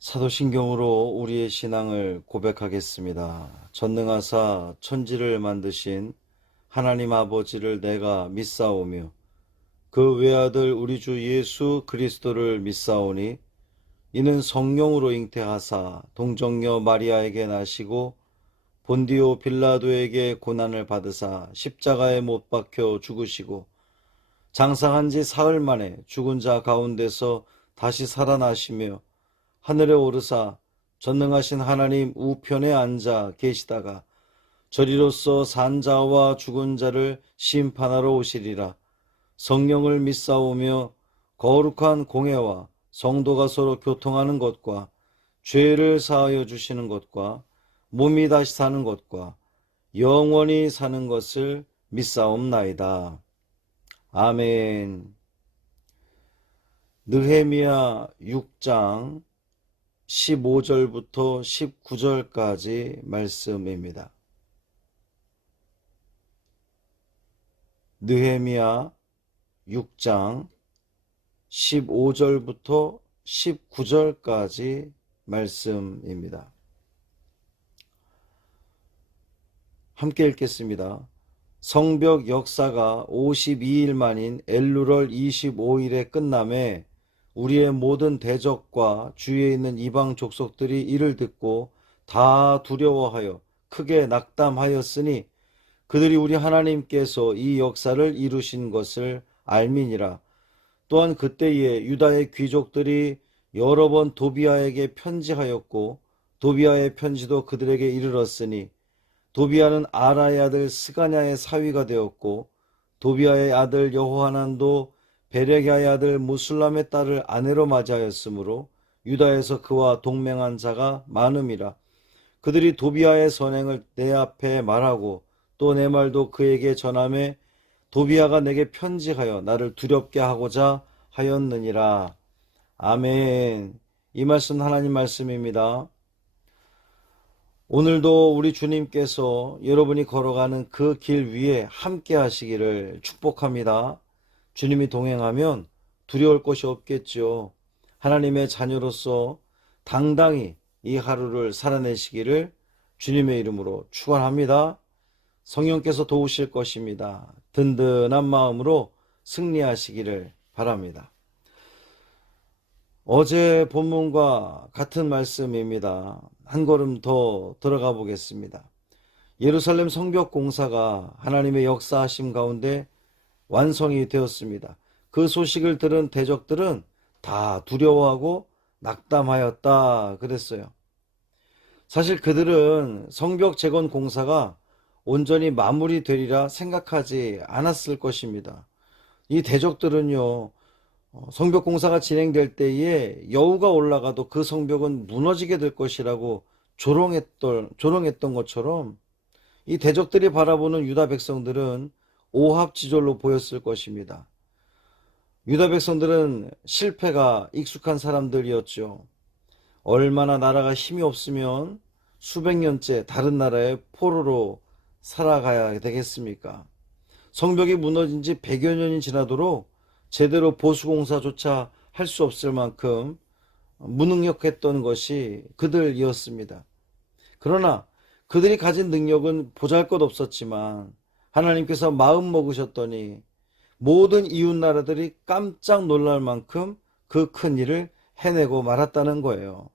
사도신경으로 우리의 신앙을 고백하겠습니다. 전능하사 천지를 만드신 하나님 아버지를 내가 믿사오며 그 외아들 우리 주 예수 그리스도를 믿사오니 이는 성령으로 잉태하사 동정녀 마리아에게 나시고 본디오 빌라도에게 고난을 받으사 십자가에 못 박혀 죽으시고 장사한 지 사흘 만에 죽은 자 가운데서 다시 살아나시며 하늘에 오르사 전능하신 하나님 우편에 앉아 계시다가 저리로서 산 자와 죽은 자를 심판하러 오시리라. 성령을 믿사오며 거룩한 공회와 성도가 서로 교통하는 것과 죄를 사하여 주시는 것과 몸이 다시 사는 것과 영원히 사는 것을 믿사옵나이다. 아멘. 느헤미야 6장 15절부터 19절까지 말씀입니다. 느헤미야 6장 15절부터 19절까지 말씀입니다. 함께 읽겠습니다. 성벽 역사가 52일 만인 엘루럴 25일에 끝남에 우리의 모든 대적과 주위에 있는 이방 족속들이 이를 듣고 다 두려워하여 크게 낙담하였으니 그들이 우리 하나님께서 이 역사를 이루신 것을 알미니라. 또한 그때에 유다의 귀족들이 여러 번 도비아에게 편지하였고 도비아의 편지도 그들에게 이르렀으니 도비아는 아라의 아들 스가냐의 사위가 되었고 도비아의 아들 여호하난도 베레기야의 아들 무술람의 딸을 아내로 맞이하였으므로 유다에서 그와 동맹한 자가 많음이라. 그들이 도비아의 선행을 내 앞에 말하고 또 내 말도 그에게 전하매 도비아가 내게 편지하여 나를 두렵게 하고자 하였느니라. 아멘. 이 말씀 하나님 말씀입니다. 오늘도 우리 주님께서 여러분이 걸어가는 그 길 위에 함께 하시기를 축복합니다. 주님이 동행하면 두려울 것이 없겠죠. 하나님의 자녀로서 당당히 이 하루를 살아내시기를 주님의 이름으로 축원합니다. 성령께서 도우실 것입니다. 든든한 마음으로 승리하시기를 바랍니다. 어제 본문과 같은 말씀입니다. 한 걸음 더 들어가 보겠습니다. 예루살렘 성벽 공사가 하나님의 역사하심 가운데 완성이 되었습니다. 그 소식을 들은 대적들은 다 두려워하고 낙담하였다 그랬어요. 사실 그들은 성벽 재건 공사가 온전히 마무리되리라 생각하지 않았을 것입니다. 이 대적들은요, 성벽 공사가 진행될 때에 여우가 올라가도 그 성벽은 무너지게 될 것이라고 조롱했던 것처럼 이 대적들이 바라보는 유다 백성들은 오합지졸로 보였을 것입니다. 유다 백성들은 실패가 익숙한 사람들이었죠. 얼마나 나라가 힘이 없으면 수백 년째 다른 나라의 포로로 살아가야 되겠습니까? 성벽이 무너진 지 100여 년이 지나도록 제대로 보수공사조차 할 수 없을 만큼 무능력했던 것이 그들이었습니다. 그러나 그들이 가진 능력은 보잘것없었지만 하나님께서 마음 먹으셨더니 모든 이웃 나라들이 깜짝 놀랄 만큼 그 큰 일을 해내고 말았다는 거예요.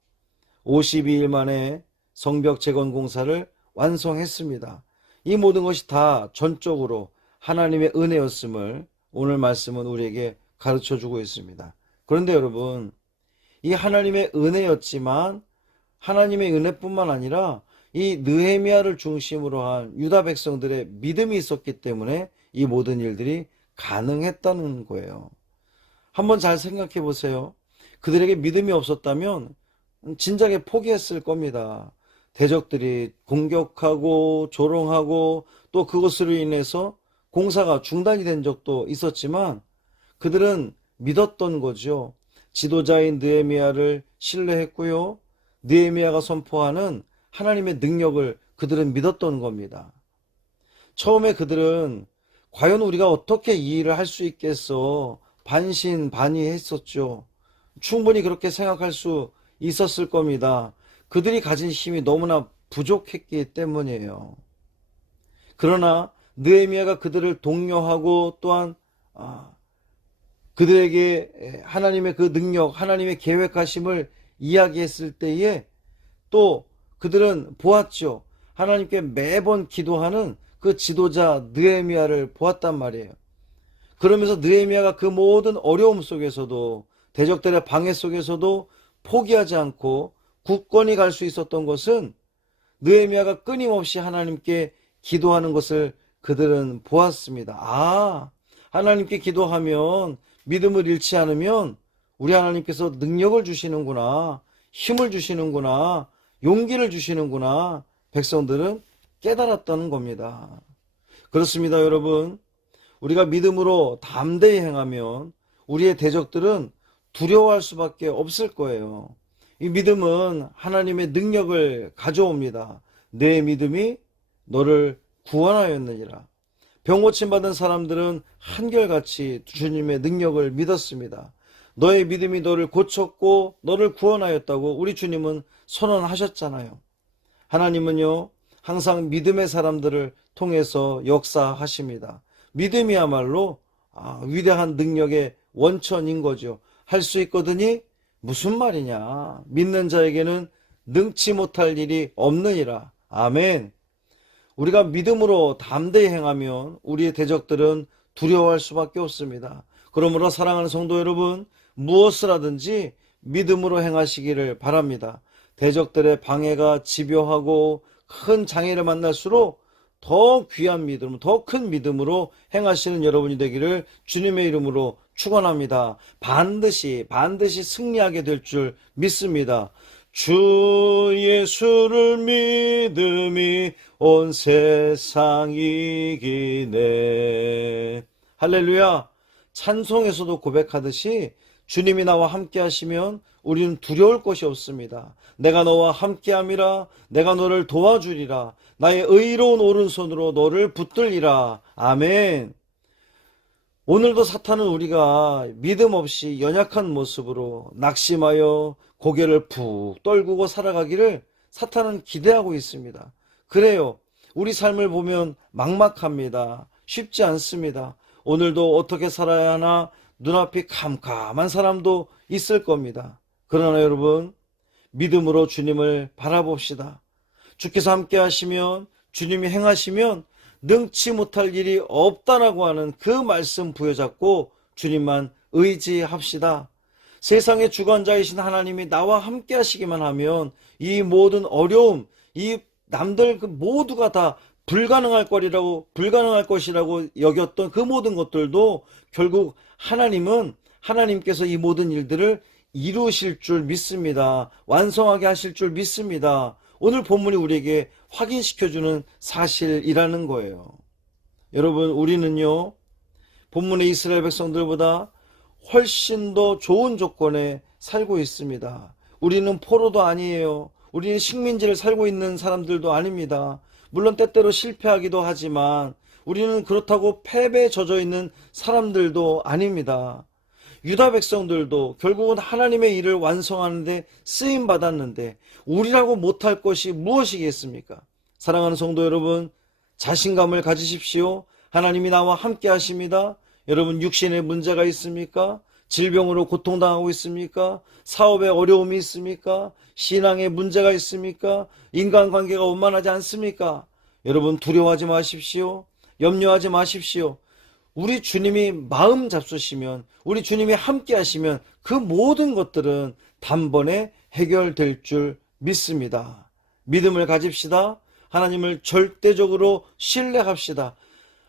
52일 만에 성벽 재건 공사를 완성했습니다. 이 모든 것이 다 전적으로 하나님의 은혜였음을 오늘 말씀은 우리에게 가르쳐주고 있습니다. 그런데 여러분, 이 하나님의 은혜였지만 하나님의 은혜뿐만 아니라 이 느헤미야를 중심으로 한 유다 백성들의 믿음이 있었기 때문에 이 모든 일들이 가능했다는 거예요. 한번 잘 생각해 보세요. 그들에게 믿음이 없었다면 진작에 포기했을 겁니다. 대적들이 공격하고 조롱하고 또 그것으로 인해서 공사가 중단이 된 적도 있었지만 그들은 믿었던 거죠. 지도자인 느헤미야를 신뢰했고요. 느헤미야가 선포하는 하나님의 능력을 그들은 믿었던 겁니다. 처음에 그들은 과연 우리가 어떻게 이 일을 할 수 있겠어 반신반의했었죠. 충분히 그렇게 생각할 수 있었을 겁니다. 그들이 가진 힘이 너무나 부족했기 때문이에요. 그러나 느헤미야가 그들을 독려하고 또한 그들에게 하나님의 그 능력, 하나님의 계획하심을 이야기했을 때에 또 그들은 보았죠. 하나님께 매번 기도하는 그 지도자 느헤미야를 보았단 말이에요. 그러면서 느헤미야가 그 모든 어려움 속에서도 대적들의 방해 속에서도 포기하지 않고 굳건히 갈 수 있었던 것은 느헤미야가 끊임없이 하나님께 기도하는 것을 그들은 보았습니다. 하나님께 기도하면 믿음을 잃지 않으면 우리 하나님께서 능력을 주시는구나, 힘을 주시는구나, 용기를 주시는구나, 백성들은 깨달았다는 겁니다. 그렇습니다, 여러분. 우리가 믿음으로 담대히 행하면 우리의 대적들은 두려워할 수밖에 없을 거예요. 이 믿음은 하나님의 능력을 가져옵니다. 내 믿음이 너를 구원하였느니라. 병 고침 받은 사람들은 한결같이 주님의 능력을 믿었습니다. 너의 믿음이 너를 고쳤고 너를 구원하였다고 우리 주님은 선언하셨잖아요. 하나님은요, 항상 믿음의 사람들을 통해서 역사하십니다. 믿음이야말로 위대한 능력의 원천인 거죠. 할 수 있거든이 무슨 말이냐. 믿는 자에게는 능치 못할 일이 없느니라. 아멘. 우리가 믿음으로 담대히 행하면 우리의 대적들은 두려워할 수밖에 없습니다. 그러므로 사랑하는 성도 여러분, 무엇을 하든지 믿음으로 행하시기를 바랍니다. 대적들의 방해가 집요하고 큰 장애를 만날수록 더 귀한 믿음, 더 큰 믿음으로 행하시는 여러분이 되기를 주님의 이름으로 축원합니다. 반드시 승리하게 될 줄 믿습니다. 주 예수를 믿음이 온 세상 이기네. 할렐루야. 찬송에서도 고백하듯이 주님이 나와 함께 하시면 우리는 두려울 것이 없습니다. 내가 너와 함께함이라. 내가 너를 도와주리라. 나의 의로운 오른손으로 너를 붙들리라. 아멘. 오늘도 사탄은 우리가 믿음 없이 연약한 모습으로 낙심하여 고개를 푹 떨구고 살아가기를 사탄은 기대하고 있습니다. 그래요. 우리 삶을 보면 막막합니다. 쉽지 않습니다. 오늘도 어떻게 살아야 하나 눈앞이 캄캄한 사람도 있을 겁니다. 그러나 여러분, 믿음으로 주님을 바라봅시다. 주께서 함께 하시면, 주님이 행하시면 능치 못할 일이 없다라고 하는 그 말씀 부여잡고 주님만 의지합시다. 세상의 주관자이신 하나님이 나와 함께 하시기만 하면 이 모든 어려움, 이 남들 모두가 다 불가능할 것이라고 여겼던 그 모든 것들도 결국 하나님께서 이 모든 일들을 이루실 줄 믿습니다. 완성하게 하실 줄 믿습니다. 오늘 본문이 우리에게 확인시켜주는 사실이라는 거예요. 여러분, 우리는요, 본문의 이스라엘 백성들보다 훨씬 더 좋은 조건에 살고 있습니다. 우리는 포로도 아니에요. 우리는 식민지를 살고 있는 사람들도 아닙니다. 물론 때때로 실패하기도 하지만 우리는 그렇다고 패배에 젖어 있는 사람들도 아닙니다. 유다 백성들도 결국은 하나님의 일을 완성하는데 쓰임받았는데 우리라고 못할 것이 무엇이겠습니까? 사랑하는 성도 여러분, 자신감을 가지십시오. 하나님이 나와 함께 하십니다. 여러분, 육신에 문제가 있습니까? 질병으로 고통당하고 있습니까? 사업에 어려움이 있습니까? 신앙에 문제가 있습니까? 인간관계가 원만하지 않습니까? 여러분, 두려워하지 마십시오. 염려하지 마십시오. 우리 주님이 마음 잡수시면, 우리 주님이 함께 하시면 그 모든 것들은 단번에 해결될 줄 믿습니다. 믿음을 가집시다. 하나님을 절대적으로 신뢰합시다.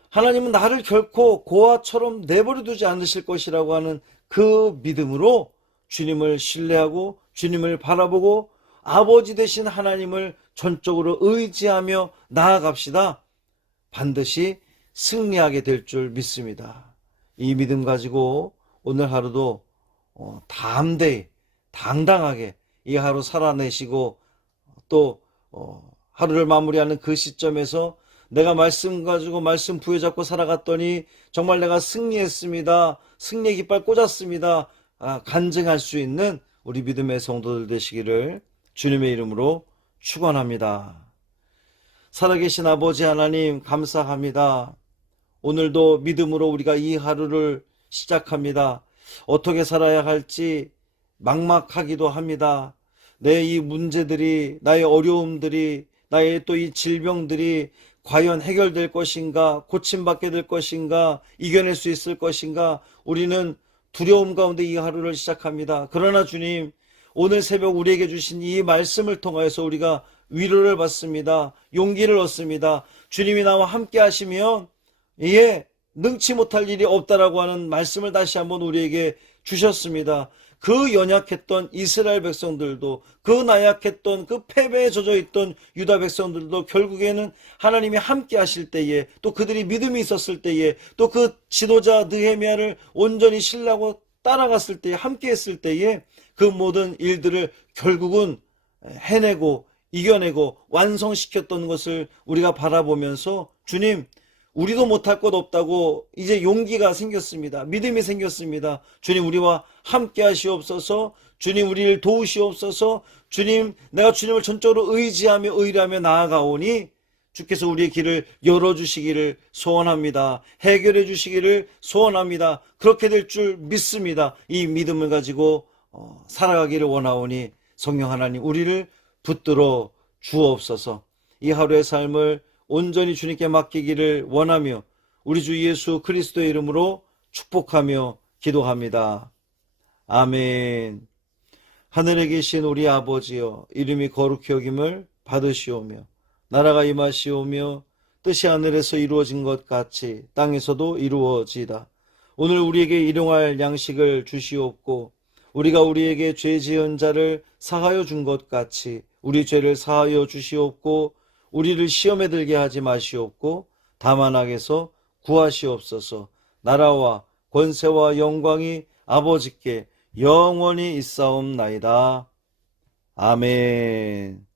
하나님은 나를 결코 고아처럼 내버려 두지 않으실 것이라고 하는 그 믿음으로 주님을 신뢰하고 주님을 바라보고 아버지 되신 하나님을 전적으로 의지하며 나아갑시다. 반드시 승리하게 될 줄 믿습니다. 이 믿음 가지고 오늘 하루도 담대히 당당하게 이 하루 살아내시고 또 하루를 마무리하는 그 시점에서 내가 말씀 가지고 말씀 부여잡고 살아갔더니 정말 내가 승리했습니다. 승리의 깃발 꽂았습니다. 간증할 수 있는 우리 믿음의 성도들 되시기를 주님의 이름으로 축원합니다. 살아계신 아버지 하나님 감사합니다. 오늘도 믿음으로 우리가 이 하루를 시작합니다. 어떻게 살아야 할지 막막하기도 합니다. 내 이 문제들이, 나의 어려움들이, 나의 또 이 질병들이 과연 해결될 것인가, 고침받게 될 것인가, 이겨낼 수 있을 것인가, 우리는 두려움 가운데 이 하루를 시작합니다. 그러나 주님, 오늘 새벽 우리에게 주신 이 말씀을 통하여서 우리가 위로를 받습니다. 용기를 얻습니다. 주님이 나와 함께 하시면 능치 못할 일이 없다라고 하는 말씀을 다시 한번 우리에게 주셨습니다. 그 연약했던 이스라엘 백성들도, 그 나약했던, 그 패배에 젖어 있던 유다 백성들도 결국에는 하나님이 함께 하실 때에, 또 그들이 믿음이 있었을 때에, 또 그 지도자 느헤미야를 온전히 신뢰하고 따라갔을 때에, 함께 했을 때에 그 모든 일들을 결국은 해내고 이겨내고 완성시켰던 것을 우리가 바라보면서, 주님, 우리도 못할 것 없다고 이제 용기가 생겼습니다. 믿음이 생겼습니다. 주님, 우리와 함께 하시옵소서. 주님, 우리를 도우시옵소서. 주님, 내가 주님을 전적으로 의지하며 의뢰하며 나아가오니 주께서 우리의 길을 열어주시기를 소원합니다. 해결해 주시기를 소원합니다. 그렇게 될 줄 믿습니다. 이 믿음을 가지고 살아가기를 원하오니 성령 하나님, 우리를 붙들어 주옵소서. 이 하루의 삶을 온전히 주님께 맡기기를 원하며 우리 주 예수 그리스도의 이름으로 축복하며 기도합니다. 아멘. 하늘에 계신 우리 아버지여, 이름이 거룩히 여김을 받으시오며 나라가 임하시오며 뜻이 하늘에서 이루어진 것 같이 땅에서도 이루어지이다. 오늘 우리에게 일용할 양식을 주시옵고 우리가 우리에게 죄 지은 자를 사하여 준 것 같이 우리 죄를 사하여 주시옵고 우리를 시험에 들게 하지 마시옵고 다만 악에서 구하시옵소서. 나라와 권세와 영광이 아버지께 영원히 있사옵나이다. 아멘.